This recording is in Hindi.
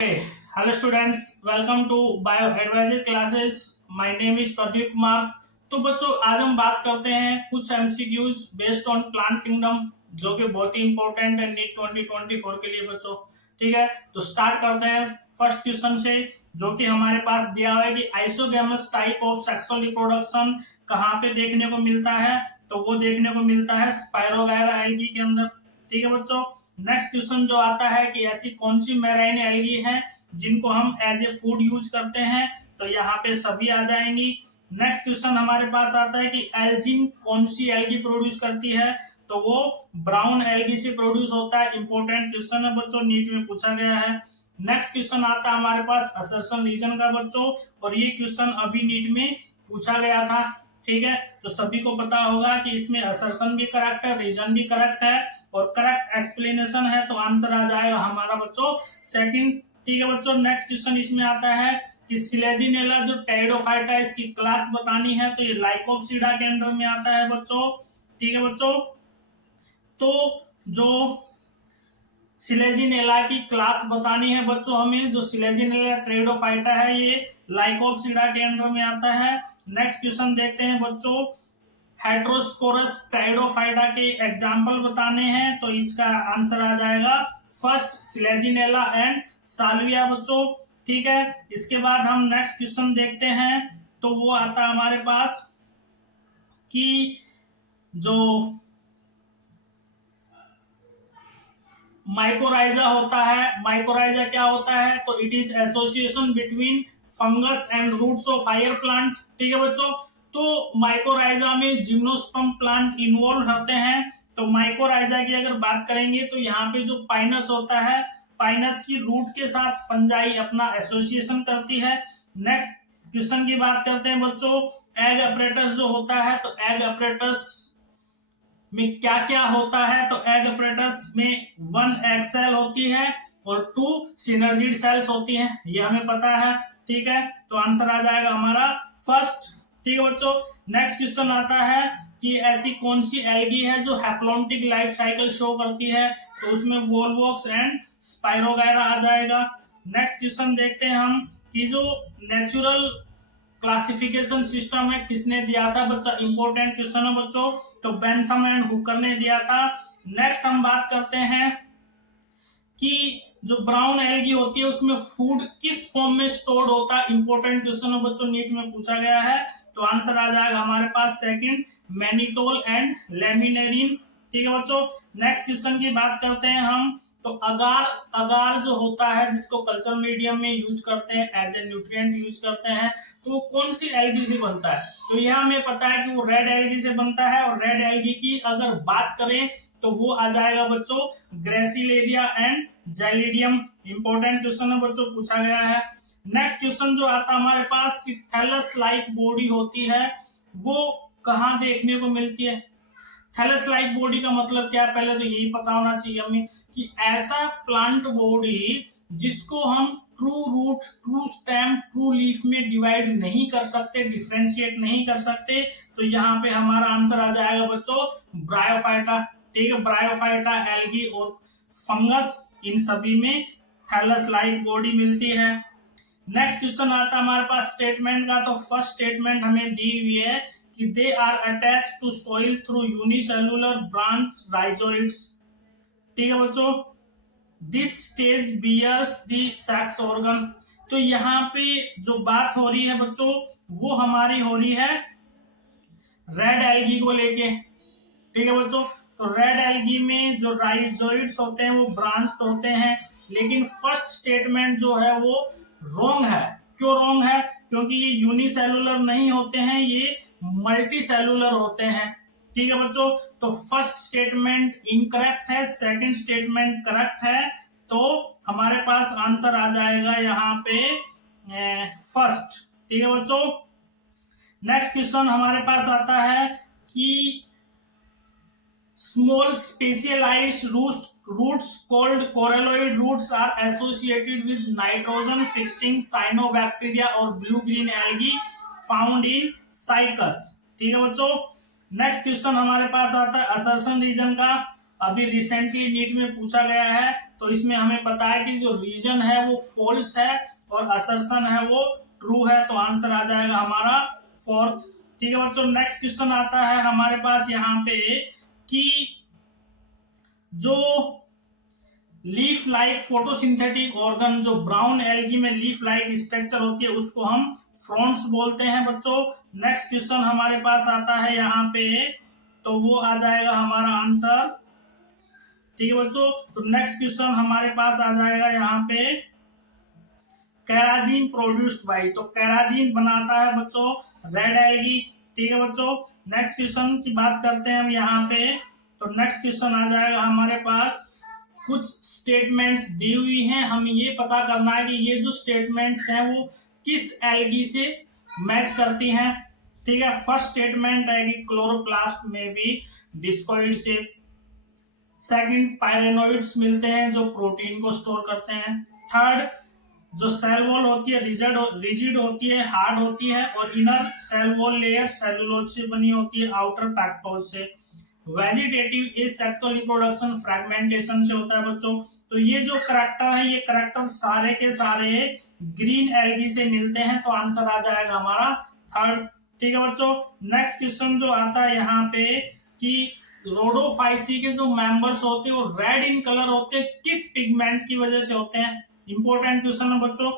Hello students, welcome to bio adviser classes. My name is Pradeep Kumar. तो बच्चों, आज हम बात करते हैं कुछ MCQs based on plant kingdom, जो कि बहुत ही इंपॉर्टेंट है नीट 2024 के लिए बच्चों। ठीक है, तो स्टार्ट करते हैं फर्स्ट क्वेश्चन से, जो कि हमारे पास दिया हुआ है कि isogamous type of sexual reproduction कहाँ पे देखने को मिलता है। तो वो देखने को मिलता है स्पायरोगायरा एल्गी के अंदर। ठीक है बच्चों, नेक्स्ट क्वेश्चन जो आता है कि ऐसी कौन सी मैराइन एल्गी है जिनको हम एज ए फूड यूज करते हैं। तो यहाँ पे सभी आ जाएंगी। नेक्स्ट क्वेश्चन हमारे पास आता है कि एल्जिन कौन सी एल्गी प्रोड्यूस करती है। तो वो ब्राउन एल्गी से प्रोड्यूस होता है। इंपॉर्टेंट क्वेश्चन है बच्चों, नीट में पूछा गया है। नेक्स्ट क्वेश्चन आता है हमारे पास असर्शन रीजन का बच्चों, और ये क्वेश्चन अभी नीट में पूछा गया था। ठीक है, तो सभी को पता होगा कि इसमें असर्शन भी करेक्ट है, रीजन भी करेक्ट है और करेक्ट एक्सप्लेनेशन है। तो आंसर आ जाएगा हमारा बच्चों सेकंड। ठीक है बच्चों, नेक्स्ट क्वेश्चन इसमें आता है कि सिलेजिनेला जो टेरिडोफाइटा है, इसकी क्लास बतानी है। तो ये लाइकोप्सिडा के अंडर में आता है बच्चों। ठीक है बच्चों, तो जो सिलेजिनेला की क्लास बतानी है बच्चों हमें, जो सिलेजिनेला टेरिडोफाइटा है ये लाइकोप्सिडा के अंडर में आता है। नेक्स्ट क्वेश्चन देखते हैं बच्चों, हेट्रोस्पोरस टेरिडोफाइटा के एग्जाम्पल बताने हैं। तो इसका आंसर आ जाएगा फर्स्ट सिलेजिनेला एंड साल्विया बच्चों। ठीक है, इसके बाद हम नेक्स्ट क्वेश्चन देखते हैं। तो वो आता है हमारे पास कि जो माइकोराइजा होता है, माइकोराइजा क्या होता है। तो it is association between fungus and roots of higher plant. ठीक है बच्चों, तो माइकोराइजा में जिम्नोस्पर्म प्लांट इन्वॉल्व होते हैं। तो माइकोराइजा की अगर बात करेंगे तो यहाँ पे जो पाइनस होता है, पाइनस की रूट के साथ फंजाई अपना एसोसिएशन करती है। नेक्स्ट क्वेश्चन की बात करते हैं बच्चों, एग अपरेटस जो होता है। तो एग अपरेटस में क्या क्या होता है। तो एग अपरेटस में 1 एग सेल होती है और 2 सिनर्जिड सेल्स होती हैं, ये हमें पता है। ठीक है, तो आंसर आ जाएगा हमारा फर्स्ट। ठीक है बच्चों, नेक्स्ट क्वेश्चन आता है कि ऐसी कौन सी एल्गी है जो हैप्लॉन्टिक लाइफ साइकिल शो करती है। तो उसमें वोल्वोक्स एंड स्पायरोगायरा आ जाएगा। नेक्स्ट क्वेश्चन देखते हैं हम कि जो नेचुरल क्लासिफिकेशन सिस्टम है किसने दिया था बच्चा। इंपॉर्टेंट क्वेश्चन है बच्चों, तो बेंथम एंड हुकर ने दिया था। नेक्स्ट हम बात करते हैं कि जो ब्राउन एल्गी होती है उसमें फूड किस फॉर्म में स्टोर्ड होता है। इंपॉर्टेंट क्वेश्चन है बच्चों, नीट में पूछा गया है। तो आंसर आ जाएगा हमारे पास सेकंड, मैनिटोल एंड लेमिनेरिन। ठीक है बच्चों, नेक्स्ट क्वेश्चन की बात करते हैं हम। तो अगार, अगार जो होता है जिसको कल्चर मीडियम में यूज करते हैं, एज ए न्यूट्रिएंट यूज करते हैं, तो वो कौन सी एल्गी से बनता है। तो यहाँ हमें पता है कि वो रेड एल्गी से बनता है। और रेड एल्गी की अगर बात करें तो वो आ जाएगा बच्चों ग्रेसिलेरिया एंड जैलिडियम। इंपॉर्टेंट क्वेश्चन है बच्चों, पूछा गया है। नेक्स्ट क्वेश्चन जो आता है हमारे पास कि थैलस लाइक बॉडी होती है, वो कहाँ देखने को मिलती है। थैलस लाइक बॉडी का मतलब क्या है, पहले तो यही पता होना चाहिए हमें कि ऐसा प्लांट बॉडी जिसको हम true root, true stem, true leaf में डिवाइड नहीं कर सकते, डिफ्रेंशिएट नहीं कर सकते। तो यहाँ पे हमारा आंसर आ जाएगा बच्चों ब्रायोफाइटा। ठीक है, ब्रायोफाइटा, एल्गी और फंगस, इन सभी में थैलस लाइक बॉडी मिलती है। नेक्स्ट क्वेश्चन आता है हमारे पास स्टेटमेंट का। तो फर्स्ट स्टेटमेंट हमें दी हुई है कि they are attached to soil through unicellular branch rhizoids. ठीक है बच्चों, this stage bears the sex organ. तो यहाँ पे जो बात हो रही है बच्चों, वो हमारी हो रही है रेड एल्गी को लेके। ठीक है बच्चों, तो रेड एल्गी में जो राइजोइड्स होते हैं वो ब्रांच्ड होते हैं, लेकिन फर्स्ट स्टेटमेंट जो है वो रॉन्ग है। क्यों रॉन्ग है, क्योंकि ये यूनिसेलुलर नहीं होते हैं, ये मल्टी सेलुलर होते हैं। ठीक है बच्चों, तो फर्स्ट स्टेटमेंट इनकरेक्ट है, सेकंड स्टेटमेंट करेक्ट है। तो हमारे पास आंसर आ जाएगा यहाँ पे फर्स्ट। ठीक है बच्चों, नेक्स्ट क्वेश्चन हमारे पास आता है कि small specialized roots called coralloid roots are associated with nitrogen fixing cyanobacteria or blue green algae found in cycas। ठीक है बच्चों, नेक्स्ट क्वेश्चन हमारे पास आता है असर्शन रीजन का। अभी रिसेंटली नीट में पूछा गया है, तो इसमें हमें पता है कि जो रीजन है वो फॉल्स है और असर्शन है वो ट्रू है, तो आंसर आ जाएगा हमारा फोर्थ। ठीक है बच्चों, नेक्स्ट क्वेश्चन आता है हमारे पास यहाँ पे कि जो लीफ लाइक फोटोसिंथेटिक ऑर्गन, जो ब्राउन एल्गी में लीफ लाइक स्ट्रक्चर होती है, उसको हम फ्रॉन्ट्स बोलते हैं बच्चों। नेक्स्ट क्वेश्चन हमारे पास आता है यहाँ पे, तो वो आ जाएगा हमारा आंसर। ठीक है बच्चों, तो नेक्स्ट क्वेश्चन हमारे पास आ जाएगा यहाँ पे केराजिन प्रोड्यूस्ड बाई, तो केराजिन बनाता है बच्चों रेड एल्गी। ठीक है बच्चों, नेक्स्ट क्वेश्चन की बात करते हैं हम यहाँ पे, तो नेक्स्ट क्वेश्चन आ जाएगा हमारे पास, कुछ स्टेटमेंट्स दी हुई हैं, हमें ये पता करना है कि ये जो स्टेटमेंट्स हैं वो किस एल्गी से मैच करती हैं। ठीक है, फर्स्ट स्टेटमेंट है कि क्लोरोप्लास्ट में भी डिस्कॉइड से, सेकंड पायरेनोइड्स मिलते हैं जो प्रोटीन को स्टोर करते हैं, थर्ड जो सेल वॉल होती है रिजिड होती है, हार्ड होती है, और inner cell wall layer cellulose से बनी होती है, आउटर पैक्टोज से। Vegetative is sexual reproduction fragmentation से होता है बच्चों। तो ये जो करैक्टर है, ये करैक्टर सारे के सारे ग्रीन एल्गी से मिलते हैं, तो आंसर आ जाएगा हमारा थर्ड। ठीक है बच्चों, नेक्स्ट क्वेश्चन जो आता है यहाँ पे कि रोडोफाइसी के जो मेंबर्स होते हैं वो रेड इन कलर होते हैं, किस पिगमेंट की वजह से होते हैं। इंपॉर्टेंट क्वेश्चन है बच्चों।